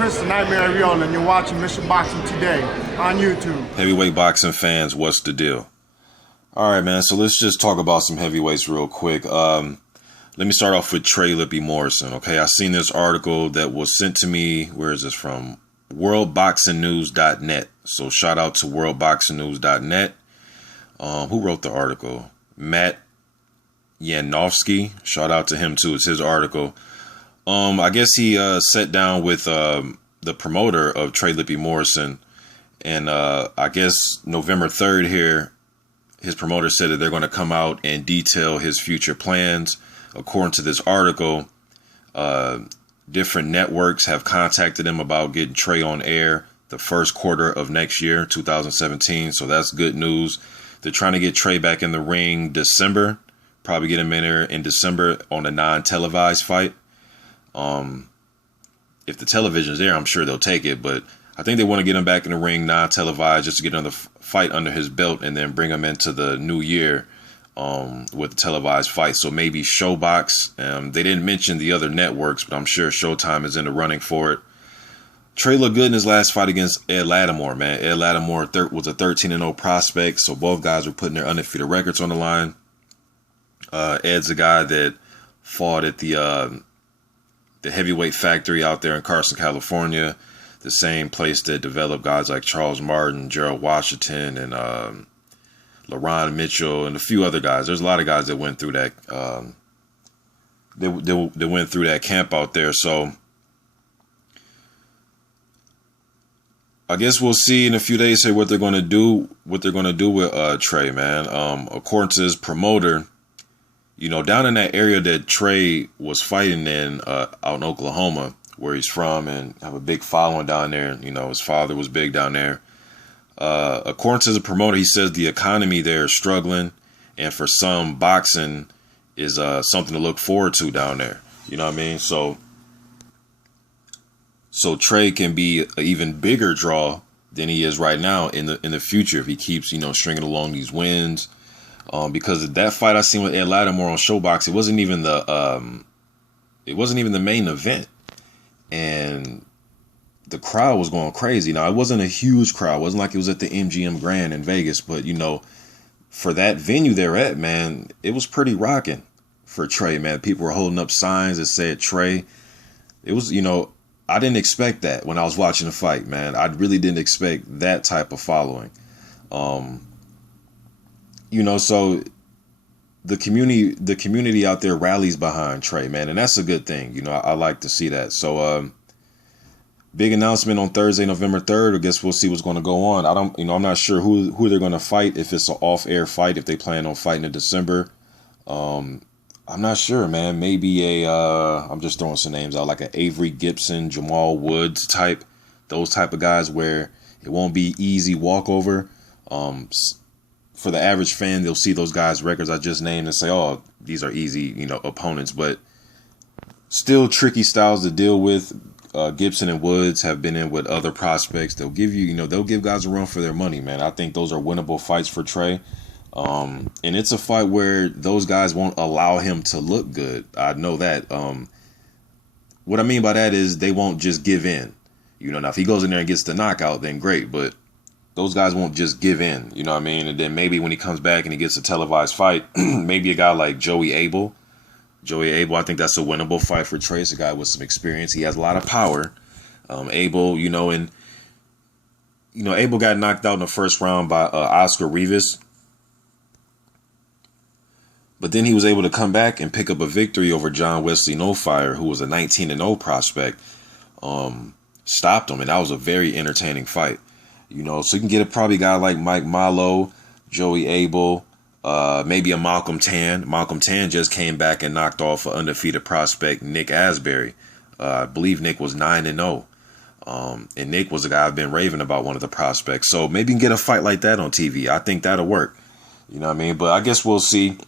Chris the Nightmare Real, and you're watching Mr. Boxing Today on YouTube. Heavyweight boxing fans, what's the deal? All right, man. So let's just talk about some heavyweights real quick. Let me start off with Trey Lippe Morrison. Okay, I seen this article that was sent to me. Where is this from? WorldBoxingNews.net. So shout out to WorldBoxingNews.net. Who wrote the article? Matt Yanofsky. Shout out to him too. It's his article. I guess he sat down with the promoter of Trey Lippe Morrison, and I guess November 3rd here, his promoter said that they're going to come out and detail his future plans. According to this article, different networks have contacted him about getting Trey on air the first quarter of next year, 2017. So that's good news. They're trying to get Trey back in the ring December, probably get him in there in December on a non-televised fight. If the television's there, I'm sure they'll take it, but I think they want to get him back in the ring non-televised just to get another fight under his belt and then bring him into the new year with the televised fight. So maybe Showbox. They didn't mention the other networks, but I'm sure Showtime is in the running for it. Trey looked good in his last fight against Ed Lattimore, man. Ed Lattimore was a 13-0 prospect, so both guys were putting their undefeated records on the line. Ed's a guy that fought at the heavyweight factory out there in Carson, California, the same place that developed guys like Charles Martin, Gerald Washington, and LaRon Mitchell, and a few other guys. There's a lot of guys that went through that. They went through that camp out there. So I guess we'll see in a few days here what they're going to do. What they're going to do with Trey, man. According to his promoter, you know, down in that area that Trey was fighting in, out in Oklahoma, where he's from, and have a big following down there. You know, his father was big down there. According to the promoter, he says the economy there is struggling, and for some, boxing is something to look forward to down there. You know what I mean? So Trey can be an even bigger draw than he is right now in the future if he keeps, you know, stringing along these wins. Because of that fight I seen with Ed Lattimore on Showbox, it wasn't even the main event, and the crowd was going crazy. Now, it wasn't a huge crowd. It wasn't like it was at the MGM Grand in Vegas, but you know, for that venue they're at, man, it was pretty rocking for Trey, man. People were holding up signs that said Trey. It was, you know, I didn't expect that when I was watching the fight, man. I really didn't expect that type of following. You know, so the community out there rallies behind Trey, man, and that's a good thing. You know, I like to see that. So, big announcement on Thursday, November 3rd. I guess we'll see what's going to go on. I'm not sure who they're going to fight, if it's an off-air fight, if they plan on fighting in December. I'm not sure, man. Maybe I'm just throwing some names out, like an Avery Gibson, Jamal Woods type, those type of guys where it won't be easy walkover. For the average fan, they'll see those guys' records I just named and say, oh, these are easy, you know, opponents, but still tricky styles to deal with. Gibson and Woods have been in with other prospects. They'll give you, you know, they'll give guys a run for their money, man. I think those are winnable fights for Trey. And it's a fight where those guys won't allow him to look good. I know that. What I mean by that is they won't just give in. You know, now if he goes in there and gets the knockout, then great, but those guys won't just give in, you know what I mean? And then maybe when he comes back and he gets a televised fight, maybe a guy like Joey Abel, I think that's a winnable fight for Trey. It's a guy with some experience. He has a lot of power. Abel, you know, and, you know, Abel got knocked out in the first round by Oscar Rivas. But then he was able to come back and pick up a victory over John Wesley No Fire, who was a 19-0 prospect. Stopped him, and that was a very entertaining fight. You know, so you can get probably a guy like Mike Malo, Joey Abel, maybe a Malcolm Tan. Malcolm Tan just came back and knocked off an undefeated prospect, Nick Asbury. I believe Nick was 9-0. And Nick was a guy I've been raving about, one of the prospects. So maybe you can get a fight like that on TV. I think that'll work. You know what I mean? But I guess we'll see.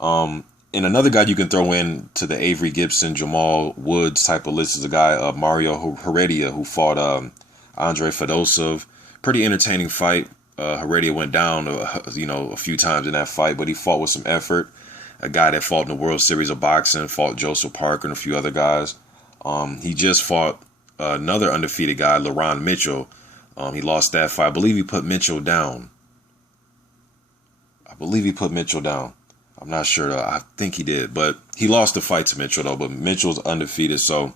And another guy you can throw in to the Avery Gibson, Jamal Woods type of list is a guy, Mario Heredia, who fought ANDRIY Fedosov. Pretty entertaining fight. Heredia went down, a few times in that fight, but he fought with some effort. A guy that fought in the World Series of Boxing, fought Joseph Parker and a few other guys. He just fought another undefeated guy, LaRon Mitchell. He lost that fight. I believe he put Mitchell down. I'm not sure though. I think he did, but he lost the fight to Mitchell though. But Mitchell's undefeated, so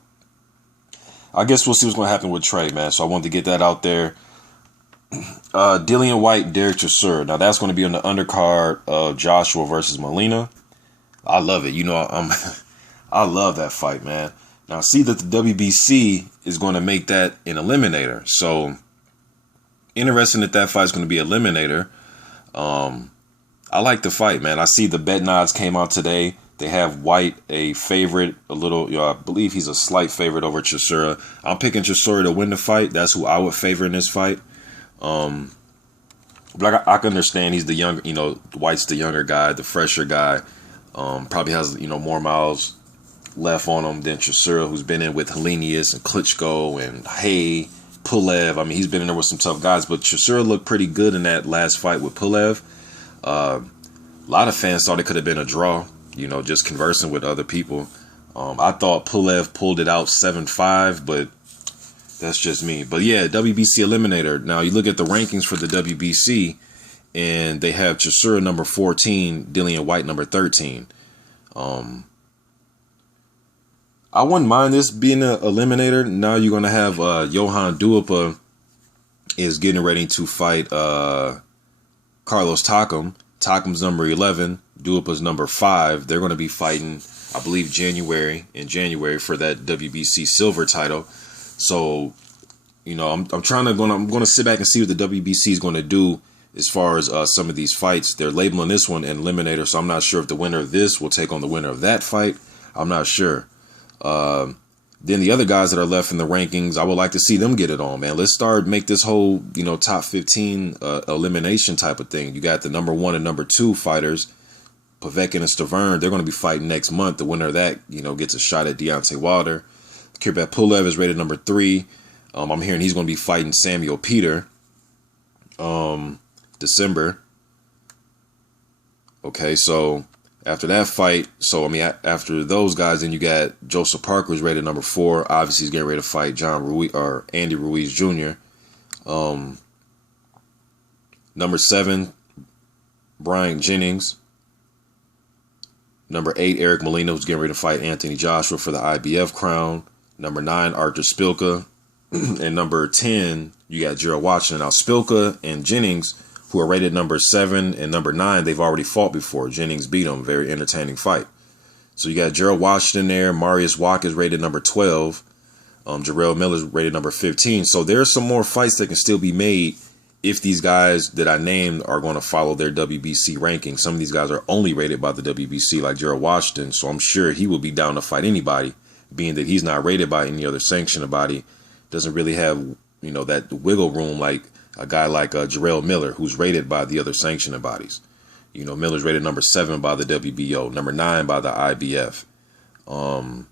I guess we'll see what's going to happen with Trey, man. So I wanted to get that out there. Dillian Whyte, Derek Chisora. Now that's going to be on the undercard of Joshua versus Molina. I love it. You know, I love that fight, man. Now see that the WBC is going to make that an eliminator. So interesting that fight is going to be eliminator. I like the fight, man. I see the bet odds came out today. They have Whyte a favorite, a little, I believe he's a slight favorite over Chisora. I'm picking Chisora to win the fight. That's who I would favor in this fight. But I can understand he's the younger, Whyte's the younger guy, the fresher guy. Probably has, more miles left on him than Chisora, who's been in with Helenius and Klitschko and Hay, Pulev. I mean, he's been in there with some tough guys, but Chisora looked pretty good in that last fight with Pulev. A lot of fans thought it could have been a draw, just conversing with other people. I thought Pulev pulled it out 7-5, but that's just me. But yeah, WBC eliminator. Now you look at the rankings for the WBC, and they have Chisora number 14, Dillian Whyte number 13. I wouldn't mind this being an eliminator. Now you're going to have Johan Duhaupas is getting ready to fight Carlos Takam. Takam's number 11, Duhaupas number 5. They're going to be fighting, I believe, in January for that WBC silver title. So, I'm going to sit back and see what the WBC is going to do as far as some of these fights. They're labeling this one an eliminator, so I'm not sure if the winner of this will take on the winner of that fight. I'm not sure. Then the other guys that are left in the rankings, I would like to see them get it on, man. Let's make this whole, top 15 elimination type of thing. You got the number 1 and number 2 fighters, Povetkin and Stavern. They're going to be fighting next month. The winner of that, gets a shot at Deontay Wilder. Kirbet Pulev is rated number 3. I'm hearing he's going to be fighting Samuel Peter, December. Okay, so after that fight, after those guys, then you got Joseph Parker, who's rated number 4. Obviously, he's getting ready to fight Andy Ruiz Jr. Number 7, Brian Jennings. Number 8, Eric Molina, who's getting ready to fight Anthony Joshua for the IBF crown. Number 9, Arthur Spilka. And number 10, you got Gerald Washington. Now, Spilka and Jennings, who are rated number 7 and number 9, they've already fought before. Jennings beat them. Very entertaining fight. So you got Gerald Washington there. Marius Wack is rated number 12. Jarrell Miller is rated number 15. So there's some more fights that can still be made if these guys that I named are going to follow their WBC ranking. Some of these guys are only rated by the WBC, like Gerald Washington. So I'm sure he will be down to fight anybody, being that he's not rated by any other sanctioned body. Doesn't really have, that wiggle room like a guy like Jarrell Miller, who's rated by the other sanctioning bodies. Miller's rated number 7 by the WBO, number 9 by the IBF. And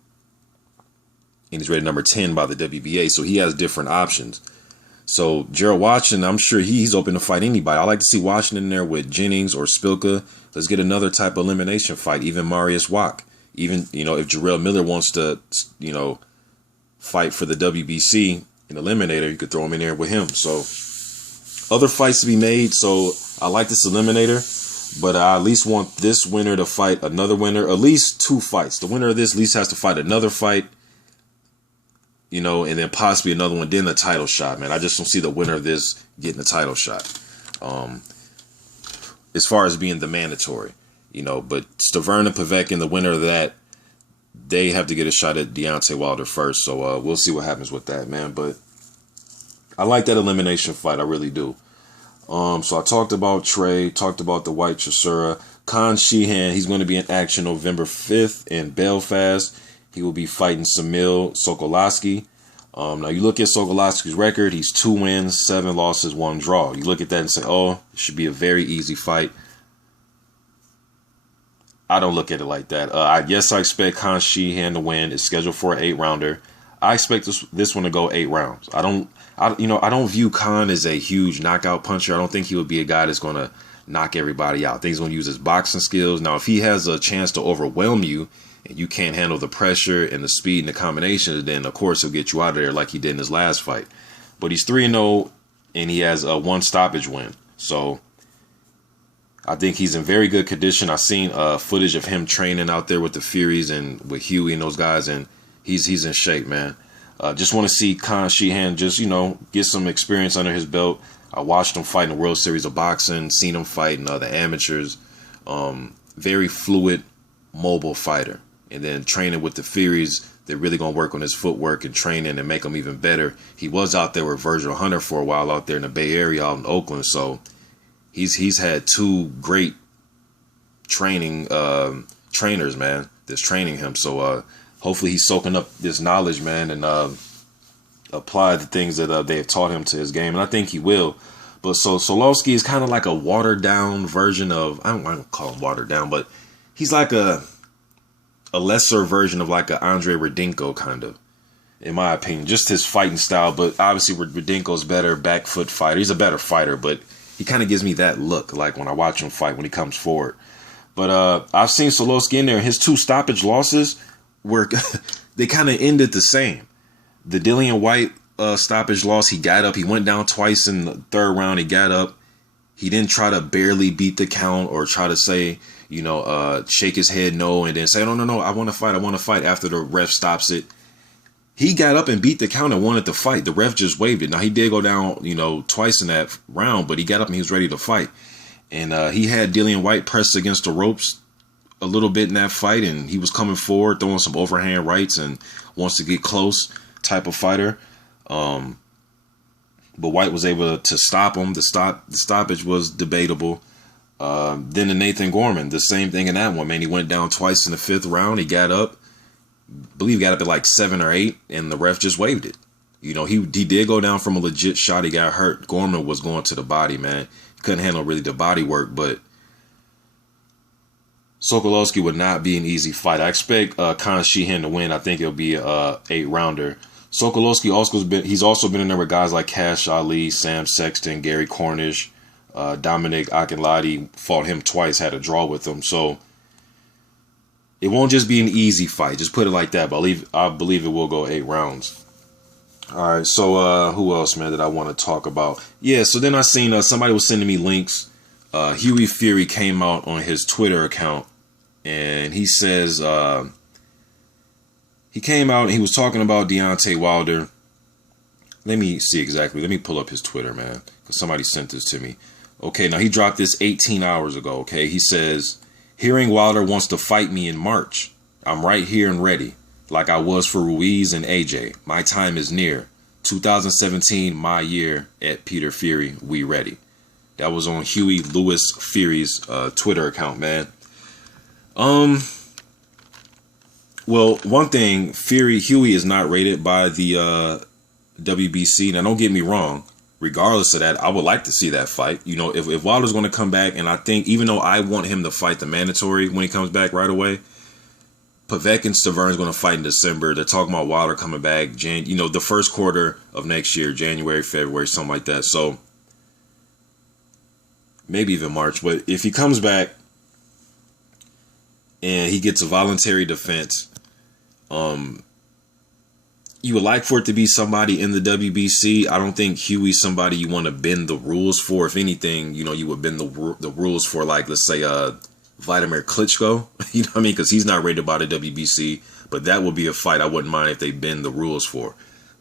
he's rated number 10 by the WBA, so he has different options. So Gerald Washington, I'm sure he's open to fight anybody. I like to see Washington in there with Jennings or Spilka. Let's get another type of elimination fight, even Marius Wack. Even, if Jarrell Miller wants to, fight for the WBC in eliminator, you could throw him in there with him. So other fights to be made. So I like this eliminator, but I at least want this winner to fight another winner, at least 2 fights. The winner of this at least has to fight another fight, and then possibly another one, then the title shot, man. I just don't see the winner of this getting the title shot. As far as being the mandatory, but Stavern and Povetkin, the winner of that, they have to get a shot at Deontay Wilder first. So we'll see what happens with that, man. But I like that elimination fight. I really do. So I talked about Trey, talked about the Whyte Chisora. Khan Sheehan, he's going to be in action November 5th in Belfast. He will be fighting Samil Sokolowski. Now you look at Sokolowski's record. He's 2 wins, 7 losses, 1 draw. You look at that and say, oh, it should be a very easy fight. I don't look at it like that. Yes, I expect Khan Sheehan to win. It's scheduled for an 8-rounder. I expect this one to go 8 rounds. I don't view Khan as a huge knockout puncher. I don't think he would be a guy that's going to knock everybody out. I think he's going to use his boxing skills. Now, if he has a chance to overwhelm you and you can't handle the pressure and the speed and the combinations, then of course he'll get you out of there like he did in his last fight. But he's 3-0, and he has a 1 stoppage win. So I think he's in very good condition. I've seen footage of him training out there with the Furies and with Hughie and those guys, and he's in shape, man. Just want to see Sheehan just, get some experience under his belt. I watched him fight in the World Series of Boxing, seen him fight in the amateurs. Very fluid, mobile fighter. And then training with the Furies, they're really going to work on his footwork and training and make him even better. He was out there with Virgil Hunter for a while out there in the Bay Area, out in Oakland. So he's had 2 great training trainers, man, that's training him. So hopefully he's soaking up this knowledge, man, and apply the things that they have taught him to his game. And I think he will. But so Solovsky is kind of like a watered down version of, I don't call him watered down, but he's like a lesser version of like a Andriy Rudenko, kind of, in my opinion. Just his fighting style, but obviously Rudenko's better back foot fighter. He's a better fighter, but he kind of gives me that look, like when I watch him fight, when he comes forward. But I've seen Solovsky in there, and his 2 stoppage losses were, they kind of ended the same. The Dillian Whyte stoppage loss, he got up. He went down twice in the 3rd round. He got up. He didn't try to barely beat the count or try to say, shake his head no, and then say, no, I want to fight after the ref stops it. He got up and beat the count and wanted to fight. The ref just waved it. Now, he did go down, twice in that round, but he got up and he was ready to fight. And he had Dillian Whyte pressed against the ropes a little bit in that fight, and he was coming forward, throwing some overhand rights and wants to get close type of fighter. But Whyte was able to stop him. The stoppage was debatable. Then the Nathan Gorman, the same thing in that one, man. He went down twice in the 5th round. He got up. I believe he got up at like 7 or 8, and the ref just waved it. He did go down from a legit shot. He got hurt. Gorman was going to the body, man. He couldn't handle really the body work, but Sokolovsky would not be an easy fight. I expect Sheehan to win. I think it'll be a 8-rounder. Sokolovsky he's also been in there with guys like Cash Ali, Sam Sexton, Gary Cornish, Dominic Akinladi fought him twice, had a draw with him. So it won't just be an easy fight. Just put it like that. But I believe it will go 8 rounds. All right. So who else, man, that I want to talk about? Yeah. So then I seen somebody was sending me links. H.Fury came out on his Twitter account, and he says he came out and he was talking about Deontay Wilder. Let me see exactly. Let me pull up his Twitter, man, because somebody sent this to me. Okay, now he dropped this 18 hours ago. Okay, he says, hearing Wilder wants to fight me in March. I'm right here and ready, like I was for Ruiz and AJ. My time is near. 2017, my year at Peter Fury. We ready. That was on Huey Lewis Fury's Twitter account, man. Well, one thing, Huey is not rated by the WBC. Now, don't get me wrong. Regardless of that, I would like to see that fight. If Wilder's going to come back, and I think even though I want him to fight the mandatory when he comes back right away, Pavek and Stavern's going to fight in December. They're talking about Wilder coming back, the first quarter of next year, January, February, something like that. So maybe even March. But if he comes back and he gets a voluntary defense, you would like for it to be somebody in the WBC. I don't think Huey's somebody you want to bend the rules for. If anything, you would bend the rules for, like, let's say, Vladimir Klitschko. You know what I mean? Because he's not rated by the WBC. But that would be a fight I wouldn't mind if they bend the rules for.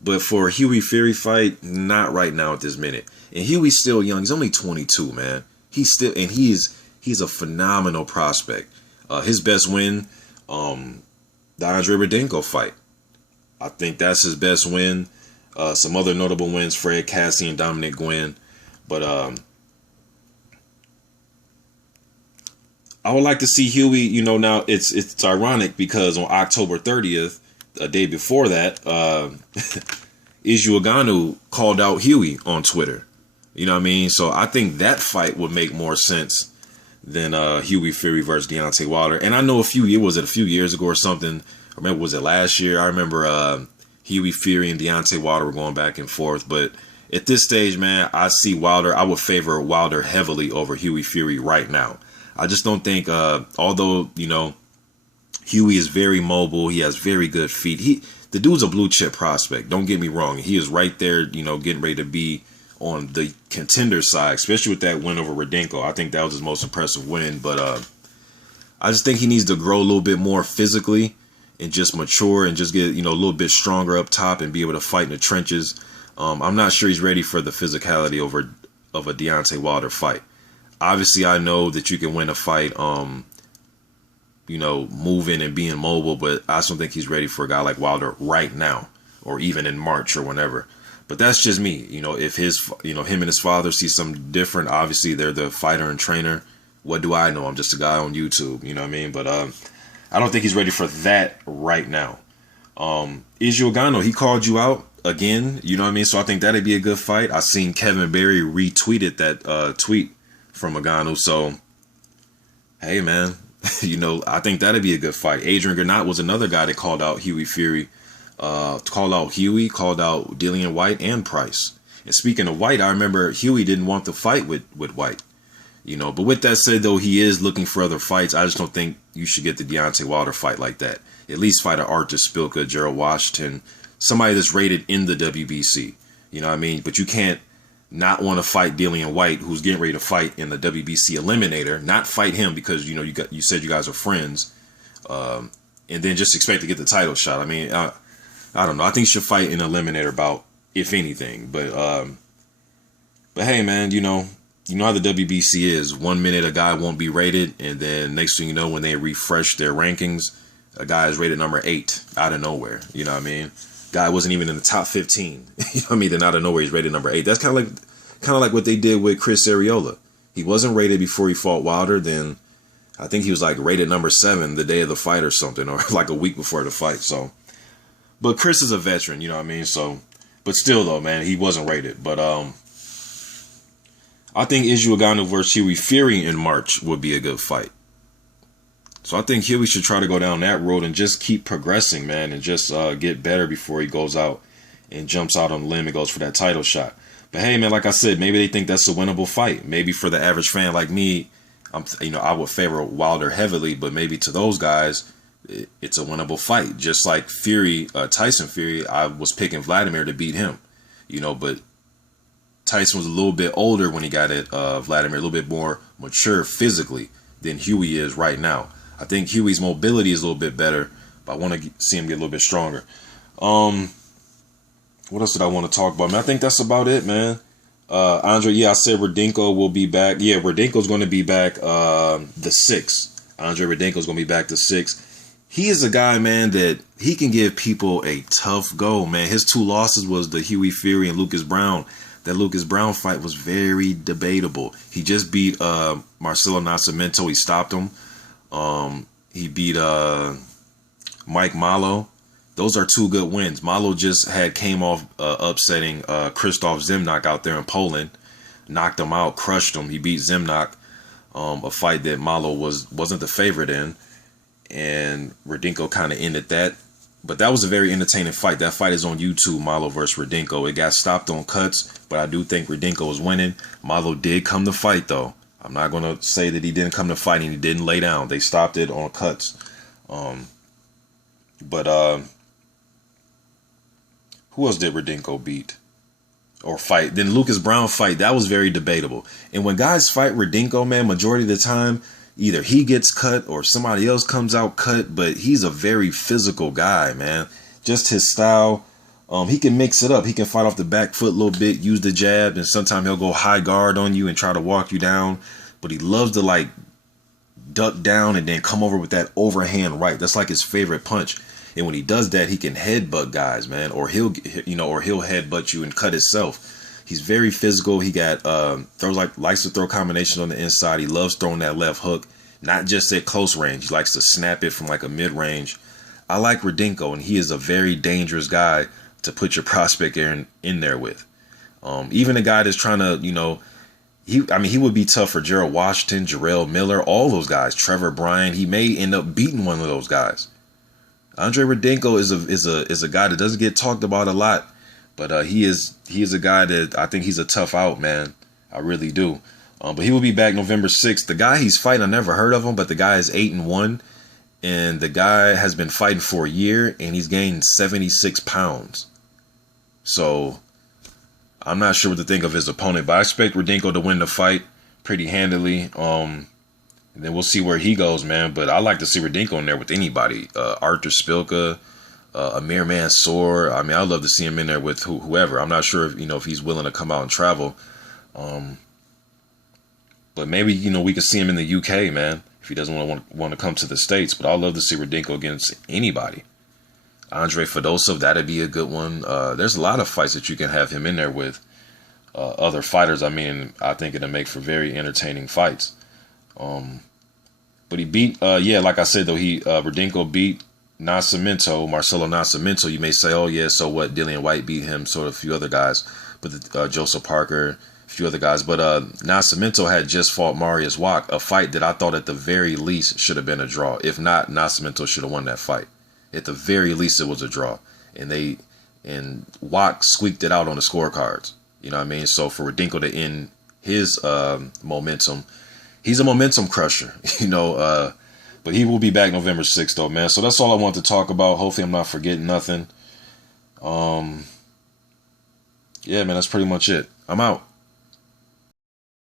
But for a Huey-Fury fight, not right now at this minute. And Huey's still young. He's only 22, man. He's a phenomenal prospect. His best win, the Andriy Rudenko fight. I think that's his best win. Some other notable wins, Fred Cassie and Dominic Gwynn. But I would like to see Huey, now it's ironic because on October 30th, a day before that, Izu Ugonoh called out Huey on Twitter. You know what I mean? So I think that fight would make more sense than Huey-Fury versus Deontay Wilder. And I know a few years ago or something, I remember, was it last year? I remember Huey-Fury and Deontay Wilder were going back and forth. But at this stage, man, I see Wilder. I would favor Wilder heavily over Huey-Fury right now. I just don't think, although, Hughie is very mobile. He has very good feet. The dude's a blue chip prospect. Don't get me wrong. He is right there, you know, getting ready to be on the contender side, especially with that win over Rudenko. I think that was his most impressive win. But I just think he needs to grow a little bit more physically and just mature and just get, you know, a little bit stronger up top and be able to fight in the trenches. I'm not sure he's ready for the physicality of a Deontay Wilder fight. Obviously, I know that you can win a fight, you know, moving and being mobile, but I just don't think he's ready for a guy like Wilder right now, or even in March or whenever. But that's just me. You know, if him and his father see something different, obviously they're the fighter and trainer. What do I know? I'm just a guy on YouTube, you know what I mean? But I don't think he's ready for that right now. Izu Ugonoh, he called you out again, you know what I mean? So I think that'd be a good fight. I seen Kevin Berry retweeted that tweet from Ugonoh. So, hey, man, you know, I think that'd be a good fight. Adrian Granat was another guy that called out Fury, called out Hughie, called out Dillian Whyte and Price. And speaking of Whyte, I remember Hughie didn't want to fight with Whyte. You know, but with that said, though, he is looking for other fights. I just don't think you should get the Deontay Wilder fight like that. At least fight an Artur Spilka, Gerald Washington, somebody that's rated in the WBC. You know what I mean? But you can't not want to fight Dillian Whyte, who's getting ready to fight in the WBC Eliminator, not fight him because, you know, you said you guys are friends, and then just expect to get the title shot. I mean, I don't know. I think you should fight in an Eliminator bout, if anything. But hey, man, you know how the WBC is. 1 minute a guy won't be rated, and then next thing you know, when they refresh their rankings, a guy is rated number 8 out of nowhere. You know what I mean? Guy wasn't even in the top 15. You know what I mean? Then out of nowhere, he's rated number 8. That's kind of like what they did with Chris Arreola. He wasn't rated before he fought Wilder. Then I think he was like rated number 7 the day of the fight or something, or like a week before the fight. So, but Chris is a veteran. You know what I mean? So, but still though, man, he wasn't rated. But I think Izu Ugonoh versus Fury in March would be a good fight. So I think Hughie should try to go down that road and just keep progressing, man, and just get better before he goes out and jumps out on the limb and goes for that title shot. But hey, man, like I said, maybe they think that's a winnable fight. Maybe for the average fan like me, I would favor Wilder heavily, but maybe to those guys, it's a winnable fight. Just like Tyson Fury, I was picking Vladimir to beat him, you know, but Tyson was a little bit older when he got at Vladimir, a little bit more mature physically than Hughie is right now. I think Hughie's mobility is a little bit better, but I want to see him get a little bit stronger. What else did I want to talk about, man? I think that's about it, man. Andre, yeah, I said Rudenko will be back. Yeah, Rudenko's going to be back the 6th. Andre Rudenko's going to be back the 6th. He is a guy, man, that he can give people a tough go, man. His 2 losses was the Fury and Lucas Brown. That Lucas Brown fight was very debatable. He just beat Marcelo Nascimento. He stopped him. He beat Mike Malo. Those are 2 good wins. Malo just came off upsetting Krzysztof Zimnoch out there in Poland. Knocked him out, crushed him. He beat Zimnoch, a fight that Malo wasn't the favorite in. And Rudenko kind of ended that. But that was a very entertaining fight. That fight is on YouTube, Malo versus Rudenko. It got stopped on cuts, but I do think Rudenko was winning. Malo did come to fight, though. I'm not going to say that he didn't come to fight and he didn't lay down. They stopped it on cuts. But who else did Rudenko beat or fight? Then Lucas Brown fight, that was very debatable. And when guys fight Rudenko, man, majority of the time, either he gets cut or somebody else comes out cut, but he's a very physical guy, man. Just his style. He can mix it up. He can fight off the back foot a little bit, use the jab, and sometimes he'll go high guard on you and try to walk you down. But he loves to, like, duck down and then come over with that overhand right. That's like his favorite punch. And when he does that, he can headbutt guys, man, or he'll headbutt you and cut himself. He's very physical. He got likes to throw combinations on the inside. He loves throwing that left hook, not just at close range. He likes to snap it from like a mid range. I like Rudenko, and he is a very dangerous guy to put your prospect in there with. Even a guy that's trying to, he would be tough for Gerald Washington, Jarrell Miller, all those guys, Trevor Bryan. He may end up beating one of those guys. Andre Rudenko is a guy that doesn't get talked about a lot, but he is a guy that I think he's a tough out, man. I really do. But he will be back November 6th. The guy he's fighting, I never heard of him, but the guy is 8-1. And the guy has been fighting for a year, and he's gained 76 pounds. So I'm not sure what to think of his opponent, but I expect Rudenko to win the fight pretty handily. And then we'll see where he goes, man. But I like to see Rudenko in there with anybody. Arthur Spilka, Amir Mansour. I mean, I'd love to see him in there with whoever. I'm not sure if, if he's willing to come out and travel. But maybe, we could see him in the UK, man, if he doesn't want to come to the States. But I'd love to see Rudenko against anybody. Andrei Fedosov, that'd be a good one. There's a lot of fights that you can have him in there with other fighters. I mean, I think it'll make for very entertaining fights. But he beat, like I said, though, Rudenko beat Marcelo Nascimento. You may say, oh, yeah, so what? Dillian Whyte beat him, sort of a few other guys. But Joseph Parker, a few other guys. But Nascimento had just fought Mariusz Wach, a fight that I thought at the very least should have been a draw. If not, Nascimento should have won that fight. At the very least, it was a draw. And Wach squeaked it out on the scorecards. You know what I mean? So for Rudenko to end his momentum, he's a momentum crusher, but he will be back November 6th, though, man. So that's all I want to talk about. Hopefully I'm not forgetting nothing. Yeah, man, that's pretty much it. I'm out.